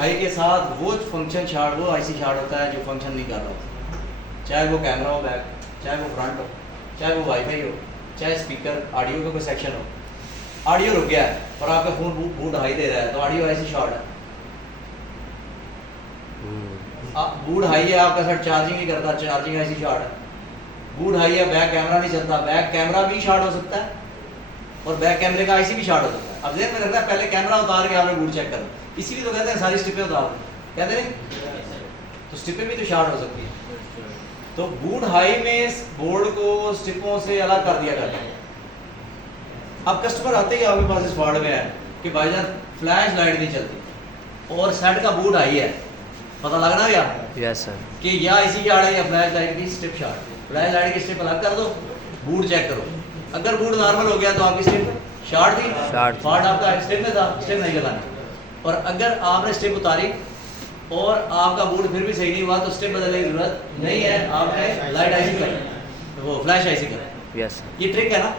High के साथ वो फंक्शन शार्ट, वो आईसी शार्ट होता है जो फंक्शन नहीं कर रहा होता, चाहे वो कैमरा हो बैक, चाहे वो फ्रंट हो, चाहे वो वाईफाई हो, चाहे स्पीकर ऑडियो का कोई सेक्शन हो। ऑडियो रुक गया है और आपका फ़ोन बूट हाई दे रहा है तो ऑडियो आईसी शॉर्ट है। बूट हाई है, आपका सर चार्जिंग नहीं करता, चार्जिंग आईसी शॉर्ट है। बूट हाई है, बैक कैमरा नहीं चलता, बैक कैमरा भी शॉर्ट हो सकता है और बैक कैमरे का आईसी भी शॉर्ट हो सकता है। अब ध्यान में रखना है, पहले कैमरा उतार के आपने बूट चेक करो, इसीलिए तो कहते हैं सारी स्ट्रिपें उतार, कहते हैं तो स्ट्रिपें भी तो शॉर्ट हो सकती है। तो बूट हाई में बोर्ड को स्ट्रिपों से अलग कर दिया जाता है। अब कस्टमर आते ही आपके पास इस वार्ड में है कि भाईजान फ्लैश लाइट नहीं चलती और सेट का बूट हाई है, पता लगना है आपको यस सर कि या इसी की आड़ है या फ्लैश लाइट की स्ट्रिप शॉर्ट। फ्लैश लाइट की स्ट्रिप अलग कर दो, बूट चेक करो, अगर बूट नॉर्मल हो गया तो आपकी स्ट्रिप शॉर्ट थी, फॉल्ट आपका स्ट्रिप में था, स्ट्रिप नहीं लगाना। और अगर आपने स्ट्रिप उतारी और आपका बूट फिर भी सही नहीं हुआ तो स्ट्रिप बदलने की जरूरत नहीं है, आपने लाइट आईसी कर वो फ्लैश आईसी कर। यस ये ट्रिक है ना,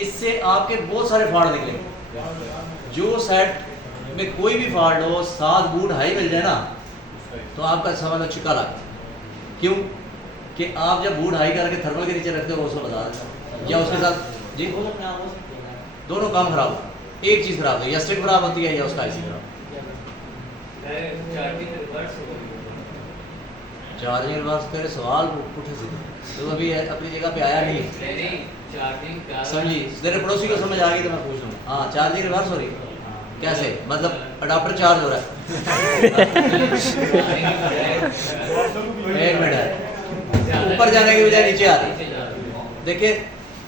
इससे आपके बहुत सारे फॉल्ट निकलेंगे। जो सेट में कोई भी फॉल्ट हो, साथ बूट हाई मिल जाए ना तो आपका समझ लो चिका लग। क्यों कि आप जब बूट हाई करके थर्मल के नीचे रखते हो उसको बता दें, या उसके साथ जी दोनों काम खराब हो, एक चीज़ खराब है, या स्ट्रिप खराब होती है या उसका आईसी खराब। चार्जिंग रिवर्स तेरे सवाल पुठे सीधे तो अभी अपनी जगह पे आया नहीं, समझी तेरे पड़ोसी को समझ आ गई तो मैं पूछ लूँ। हाँ चार्जिंग रिवर्स हो रही कैसे, मतलब अडाप्टर चार्ज हो रहा है एक मिनट है, ऊपर जाने के बजाय नीचे आ रही। देखिए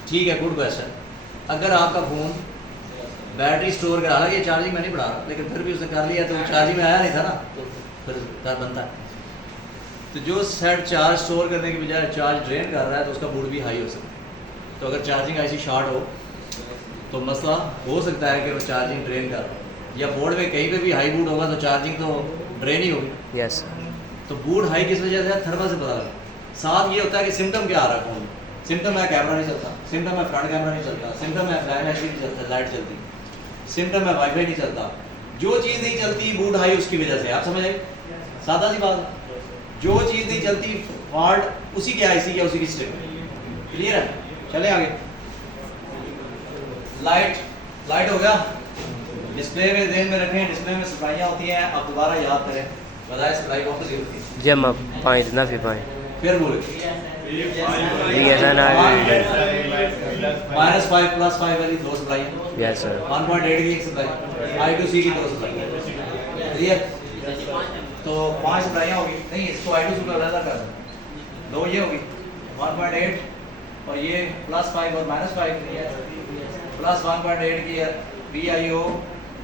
ठीक है, गुड क्वेश्चन। अगर आपका फ़ोन बैटरी स्टोर करा, ये चार्जिंग में नहीं पढ़ा रहा लेकिन फिर भी उसने कर लिया तो चार्जिंग में आया नहीं था ना, तो फिर कर बनता है। तो जो सेट चार्ज स्टोर करने के बजाय चार्ज ड्रेन कर रहा है तो उसका बूट भी हाई हो सकता है। तो अगर चार्जिंग ऐसी शॉर्ट हो तो मसला हो सकता है कि वो चार्जिंग ड्रेन कर रहा है, या बोर्ड में कहीं पे भी हाई बूट होगा तो चार्जिंग तो ड्रेन ही होगी। यस तो बूट हाई किस वजह से है, थर्मल से पता लगा। साथ ये होता है कि सिम्टम क्या आ रहा है फ़ोन में, सिम्टम है कैमरा नहीं चलता, सिम्टम है फ्रंट कैमरा नहीं चलता, सिम्टम है फ्लैश लाइट नहीं चलता, लाइट चलती, सिम्टम है वाईफाई नहीं चलता। जो चीज़ नहीं चलती बूट हाई उसकी वजह से, आप समझ आए, सादा सी बात। जो चीज़ नहीं चलती फॉल्ट उसी के आईसी या उसी की स्ट्रिप। क्लियर है, चले आगे। लाइट हो गया, डिस्प्ले में ध्यान में रखें, डिस्प्ले में सप्लाइयाँ होती हैं, आप दोबारा याद करें, बजाय सप्लाई वापस ही होती है। जब मैं पॉइंट ना फिर पॉइंट फिर बोले -5 +5 वाली दो सप्लाई, यस सर 1.8 की एक सप्लाई, I2C की दो सप्लाई। क्लियर, तो 5 सप्लाइयाँ होगी, नहीं इसको I2C को अलग कर दो, दो ये होगी 1.8 और ये +5 और -5 प्लस 1.8 की VIO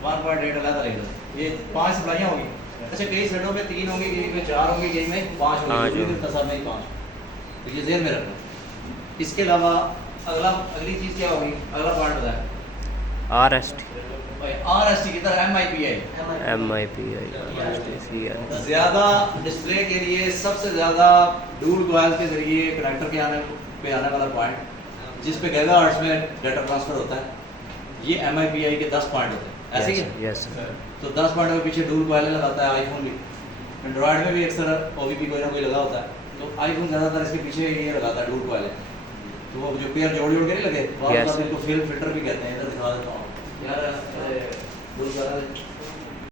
1.8 अलग रहेगा। ये 5 सप्लाइयाँ होगी। अच्छा कई सेटों में 3 होंगी, कहीं में 4 होंगी, कहीं में 5 होंगी, तस्वीर में 5। तो ये ज़हन में रखना। इसके अलावा अगली चीज़ क्या होगी, अगला पार्ट बताया RST की तरह MIPI ज़्यादा डिस्प्ले के लिए सबसे ज़्यादा डूल कॉइल के ज़रिए कनेक्टर के आने वाला पॉइंट जिस पे गीगाहर्ट्ज़ में डाटा ट्रांसफ़र होता है, ये MIPI के 10 पॉइंट होते हैं, ऐसे ही है। यस तो 10 पॉइंट के पीछे डूल कॉइल लगाता है आईफोन भी, एंड्रॉयड में भी अक्सर OBP कोई ना कोई लगा होता है। तो आईफोन ज़्यादातर इसके पीछे ये लगाता है, डूल कॉइल है। तो वो जो पेयर जोड़ के नहीं लगे, इनको फिल्टर भी कहते हैं। इधर दिखा देता हूँ यार, डूल कॉइल